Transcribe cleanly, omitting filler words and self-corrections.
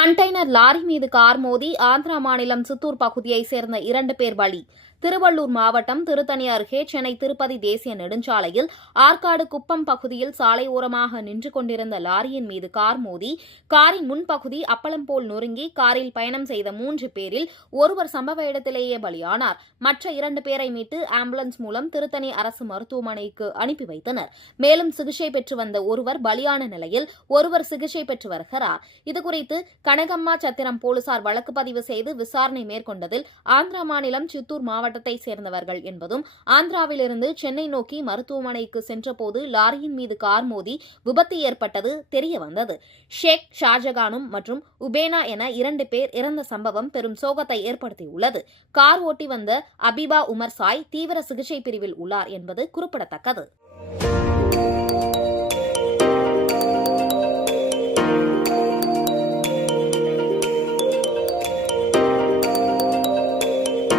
Container lorry மீது car மோதி ஆந்திரா மாநிலம் சித்தூர் பகுதியைச் சேர்ந்த 2 பேர் பலி. திருவள்ளூர் மாவட்டம் திருத்தணி அருகே சென்னை திருப்பதி தேசிய நெடுஞ்சாலையில் ஆற்காடு குப்பம் பகுதியில் சாலையோரமாக நின்று கொண்டிருந்த லாரியின் மீது கார் மோதி காரின் முன்பகுதி அப்பளம் போல் நொறுங்கி காரில் பயணம் செய்த 3 பேரில் ஒருவர் சம்பவ இடத்திலேயே பலியானார். மற்ற 2 பேரை மீட்டு ஆம்புலன்ஸ் மூலம் திருத்தணி அரசு மருத்துவமனைக்கு அனுப்பி வைத்தனர். மேலும் சிகிச்சை பெற்று வந்த ஒருவர் பலியான நிலையில் ஒருவர் சிகிச்சை பெற்று வருகிறார். இதுகுறித்து கனகம்மா சத்திரம் போலீசார் வழக்கு பதிவு செய்து விசாரணை மேற்கொண்டதில் ஆந்திரா மாநிலம் சித்தூர் மாவட்டத்தை சேர்ந்தவர்கள் என்பதும் ஆந்திராவிலிருந்து சென்னை நோக்கி மருத்துவமனைக்கு சென்றபோது லாரியின் மீது கார் மோதி விபத்து ஏற்பட்டது தெரியவந்தது. ஷேக் ஷாஜகானும் மற்றும் உபேனா என 2 பேர் இறந்த சம்பவம் பெரும் சோகத்தை ஏற்படுத்தியுள்ளது. கார் ஓட்டி வந்த அபிபா உமர் சாய் தீவிர சிகிச்சை பிரிவில் உள்ளார் என்பது குறிப்பிடத்தக்கது.